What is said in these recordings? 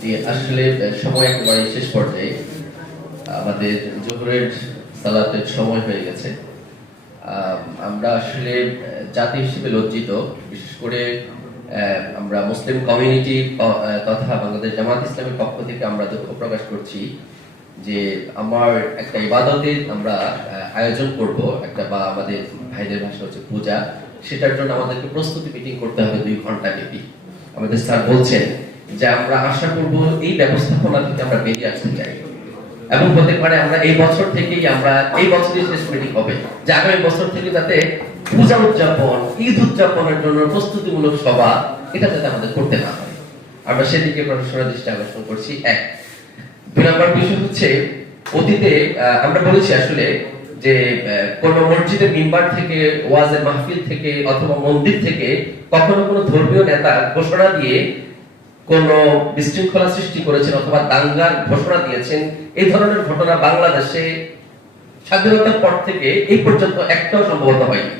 জি আসলে সময় একেবারে শেষ পর্যায়ে, আমাদের জোহরের সালাতের সময় হয়ে গেছে। আমরা আসলে জাতি হিসেবে লজ্জিত, বিশেষ করে আমরা মুসলিম কমিউনিটি তথা বাংলাদেশ জামাত ইসলামের পক্ষ থেকে আমরা দুঃখ প্রকাশ করছি যে আমার একটা ইবাদতের আমরা আয়োজন করব, একটা বা আমাদের ভাইদের ভাষা হচ্ছে পূজা। সেটার জন্য আমাদেরকে প্রস্তুতি মিটিং করতে হবে দুই ঘণ্টা ব্যাপী। আমাদের স্যার বলছেন যে আমরা আশা করব এই ব্যবস্থাপনা থেকে আমরা বেরিয়ে আসতে চাই। এবং হতে পারে আমরা এই বছর থেকেই আমরা এই বছরই শেষ মিটিং হবে, যে আগামী বছর থেকে যাতে পূজা উদযাপন, ঈদ উদযাপনের জন্য প্রস্তুতিমূলক সভা, এটা যাতে আমাদের করতে না হয়। আমরা সেদিকে প্রশাসনের দৃষ্টি আকর্ষণ করছি। এক, দুই নম্বর বিষয় হচ্ছে অতীতে আমরা বলেছি আসলে যে কোন মসজিদের মিম্বার থেকে, ওয়াজের মাহফিল থেকে অথবা মন্দির থেকে কখনো কোনো ধর্মীয় নেতা ঘোষণা দিয়ে কোন বিশৃঙ্খলা সৃষ্টি করেছেন অথবা দাঙ্গার ঘোষণা দিয়েছেন, এই ধরনের ঘটনা বাংলাদেশে স্বাধীনতার পর থেকে এই পর্যন্ত একটাও সম্ভবত হয়নি।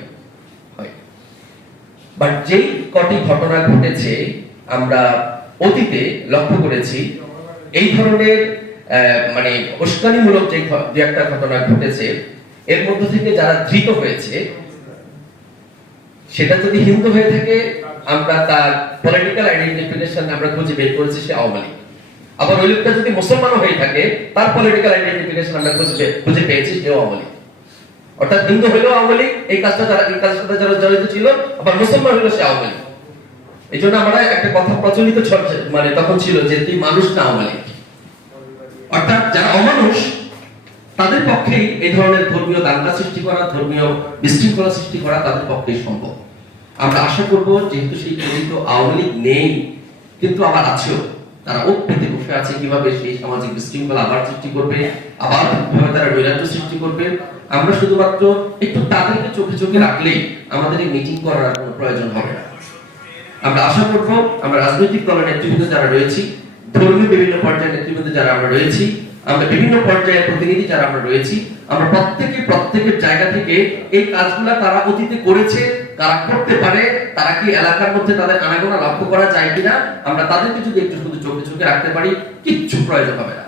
বাট যেই কটি ঘটনা ঘটেছে, আমরা অতীতে লক্ষ্য করেছি, এই ধরনের মানে উস্কানিমূলক যে একটা ঘটনা ঘটেছে, এর মধ্য থেকে যারা ধৃত হয়েছে, সেটা যদি হিন্দু হয়ে থাকে আমরা তার পলিটিক্যাল আইডেন্টিফিকেশন আমরা খুঁজে বের করেছি সে আওয়ামী লীগ। আবার ওই লোকটা যদি মুসলমানও হয়ে থাকে, তার পলিটিক্যাল আইডেন্টিফিকেশন আমরা খুঁজে খুঁজে পেয়েছি সেও আওয়ামী লীগ। অর্থাৎ হিন্দু হইলেও আওয়ামী লীগ, এই কাজটা যারা এই কাজের সাথে যারা জড়িত ছিল, আবার মুসলমান হইলেও সে আওয়ামী লীগ। এই জন্য আমরা একটা কথা প্রচলিত মানে তখন ছিল যে তুই মানুষ না আওয়ামী লীগ। অর্থাৎ যারা অমানুষ, তাদের পক্ষেই এই ধরনের ধর্মীয় দাঙ্গা সৃষ্টি করা, ধর্মীয় বিশৃঙ্খলা সৃষ্টি করা তাদের পক্ষেই সম্ভব। আমরা আশা করব, যেহেতু সেই কথিত আওয়ামী লীগ নেই, কিন্তু আবার আছেও। তারা ঐক্য পেতে বসে আছে কীভাবে সেই সামাজিক বিশৃঙ্খলা আবার সৃষ্টি করবে, আবার কীভাবে তারা নৈরাজ্য সৃষ্টি করবে। আমরা শুধুমাত্র একটু তাদেরকে চোখে চোখে রাখলেই আমাদের এই মিটিং করার কোনো প্রয়োজন হবে না। আমরা আশা করব, আমরা রাজনৈতিক দলের নেতৃবৃন্দ যারা রয়েছি, ধর্মীয় বিভিন্ন পর্যায়ের নেতৃবৃন্দ যারা আমরা রয়েছি আমরা বিভিন্ন পর্যায়ের প্রতিনিধি যারা আমরা রয়েছি, আমরা প্রত্যেকে প্রত্যেকের জায়গা থেকে এই কাজগুলো তারা অতীতে করেছে, তারা করতে পারে, তারা কি এলাকার মধ্যে তাদের আনাগোনা লক্ষ্য করা যায় কিনা, আমরা তাদেরকে যদি একটু শুধু চোখে চোখে রাখতে পারি, কিচ্ছু প্রয়োজন হবে না।